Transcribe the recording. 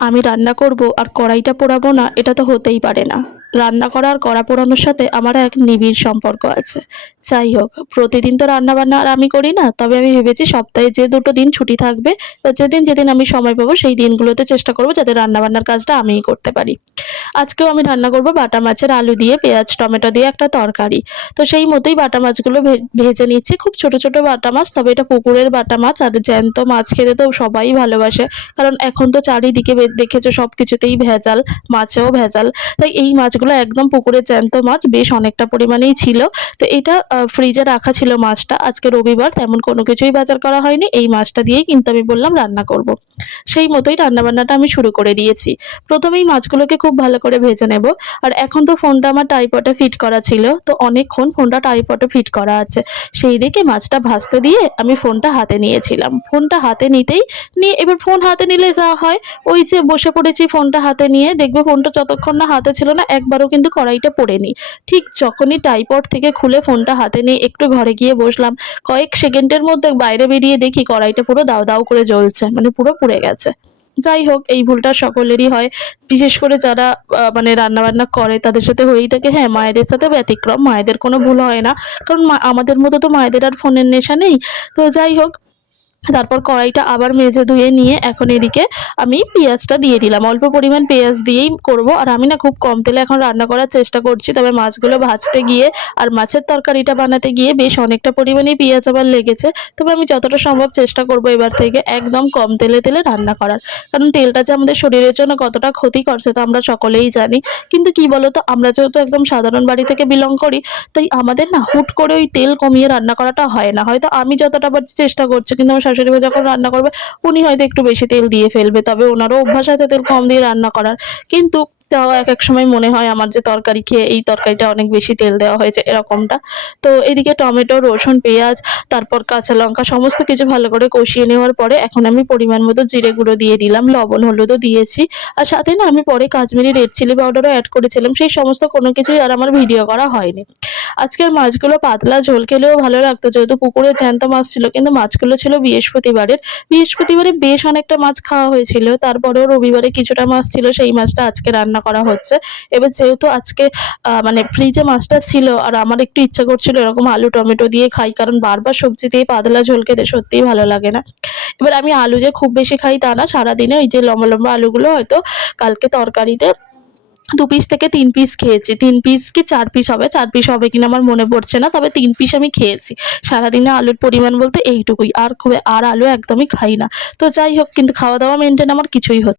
আমি রান্না করব আর কড়াইটা পোড়াবো না, এটা তো হতেই পারে না। রান্না করা আর কড়া পোড়ানোর সাথে আমার এক নিবিড় সম্পর্ক আছে। যাই হোক, প্রতিদিন তো রান্না বান্না আর আমি করি না, তবে আমি ভেবেছি সপ্তাহে যে দুটো দিন ছুটি থাকবে বা যেদিন যেদিন আমি সময় পাবো সেই দিনগুলোতে চেষ্টা করবো যাতে রান্না বান্নার কাজটা আমিই করতে পারি। আজকেও আমি রান্না করব বাটা মাছের আলু দিয়ে পেঁয়াজ টমেটো দিয়ে একটা তরকারি। তো সেই মতোই বাটা মাছগুলো ভেজে নিচ্ছি। খুব ছোট ছোট বাটা মাছ, তবে এটা পুকুরের বাটা মাছ। আর জ্যান্ত মাছ খেতে তো সবাই ভালোবাসে, কারণ এখন তো চারিদিকে দেখেছো সব কিছুতেই ভেজাল, মাছেও ভেজাল। তাই এই মাছগুলো একদম পুকুরের জ্যান্ত মাছ, বেশ অনেকটা পরিমাণেই ছিল। তো এটা ফ্রিজে রাখা ছিল মাছটা। আজকে রবিবার, তেমন কোনো কিছুই বাজার করা হয়নি, এই মাছটা দিয়েই কিন্তু আমি বললাম রান্না করব। সেই মতোই রান্নাবান্নাটা আমি শুরু করে দিয়েছি। প্রথমেই মাছগুলোকে খুব ভালো করে ভেজে নেব। আর এখন তো ফোনটা আমার ট্রাইপডে ফিট করা ছিল, তো অনেকক্ষণ ফোনটা ট্রাইপডে ফিট করা আছে। সেই দিকে মাছটা ভাজতে দিয়ে আমি ফোনটা হাতে নিয়েছিলাম। ফোনটা হাতে নিয়ে এবার ফোন হাতে নিলে যা হয়, ওই যে বসে পড়েছি ফোনটা হাতে নিয়ে, দেখবে ফোনটা যতক্ষণ না হাতে ছিল না একবারও কিন্তু কড়াইটা পড়েনি। ঠিক যখনই ট্রাইপড থেকে খুলে ফোনটা হাতে নিয়ে একটু ঘরে গিয়ে বসলাম, কয়েক সেকেন্ডের মধ্যে বাইরে বেরিয়ে দেখি কড়াইটা পুরো দাউ দাউ করে জ্বলছে, মানে পুরো পুড়ে গেছে। যাই হোক, এই ভুলটা সকলেরই হয়, বিশেষ করে যারা মানে রান্নাবান্না করে তাদের সাথে হয়েই থাকে। হ্যাঁ, মায়েদের সাথে ব্যতিক্রম, মায়েদের কোনো ভুল হয় না, কারণ আমাদের মতো তো মায়েদের আর ফোনের নেশা নেই। তো যাই হোক, তারপর কড়াইটা আবার মেজে ধুয়ে নিয়ে এখন এদিকে আমি পেঁয়াজটা দিয়ে দিলাম। অল্প পরিমাণ পেঁয়াজ দিয়েই করব, আর আমি না খুব কম তেলে এখন রান্না করার চেষ্টা করছি। তবে মাছগুলো ভাজতে গিয়ে আর মাছের তরকারিটা বানাতে গিয়ে বেশ অনেকটা পরিমাণেই পেঁয়াজ আবার লেগেছে। তবে আমি যতটা সম্ভব চেষ্টা করব এবার থেকে একদম কম তেলে রান্না করার, কারণ তেলটা যে আমাদের শরীরের জন্য কতটা ক্ষতিকর সেটা আমরা সকলেই জানি। কিন্তু কি বলতো, আমরা যেহেতু একদম সাধারণ বাড়ি থেকে বিলং করি, তাই আমাদের না হুট করে ওই তেল কমিয়ে রান্না করাটা হয় না। হয়তো আমি যতটা পারছি চেষ্টা করছি, কিন্তু আমার শাশুড়ি মা যখন রান্না করবে উনি হয়তো একটু বেশি তেল দিয়ে ফেলবে, তবে ওনারও অভ্যাস আছে তেল কম দিয়ে রান্না করার। কিন্তু তাও এক এক সময় মনে হয় আমার যে তরকারি খেয়ে এই তরকারিটা অনেক বেশি তেল দেওয়া হয়েছে, এরকমটা। তো এদিকে টমেটো রসুন পেঁয়াজ তারপর কাঁচা লঙ্কা সমস্ত কিছু ভালো করে কষিয়ে নেওয়ার পরে এখন আমি পরিমাণ মতো জিরে গুঁড়ো দিয়ে দিলাম, লবণ হলুদও দিয়েছি। আর সাথে না আমি পরে কাশ্মীরি রেড চিলি পাউডারও অ্যাড করেছিলাম। সেই সমস্ত কোনো কিছুই আর আমার ভিডিও করা হয়নি। আজকের মাছগুলো পাতলা ঝোল খেলেও ভালো লাগতো, যেহেতু পুকুরে জ্যান্ত মাছ ছিল, কিন্তু মাছগুলো ছিল বৃহস্পতিবারে বেশ অনেকটা মাছ খাওয়া হয়েছিল। তারপরেও রবিবারে কিছুটা মাছ ছিল, সেই মাছটা আজকে রান্না করা হচ্ছে। এবার যেহেতু আজকে মানে ফ্রিজে মাছটা ছিল, আর আমার একটু ইচ্ছা করছিল এরকম আলু টমেটো দিয়ে খাই, কারণ বারবার সবজি দিয়ে পাতলা ঝোল খেতে সত্যিই ভালো লাগে না। এবার আমি আলু যে খুব বেশি খাই তা না, সারাদিনে ওই যে লম্বা লম্বা আলুগুলো হয়তো কালকে তরকারিতে 2 পিস থেকে 3 পিস খেয়েছি। 3 পিস কি 4 পিস হবে, 4 পিস হবে কিনা আমার মনে পড়ছে না, তবে 3 পিস আমি খেয়েছি। সারাদিনে আলুর পরিমাণ বলতে এইটুকুই, আর আলু একদমই খাই না। তো যাই হোক, কিন্তু খাওয়া দাওয়া মেনটেন আমার কিছুই হচ্ছে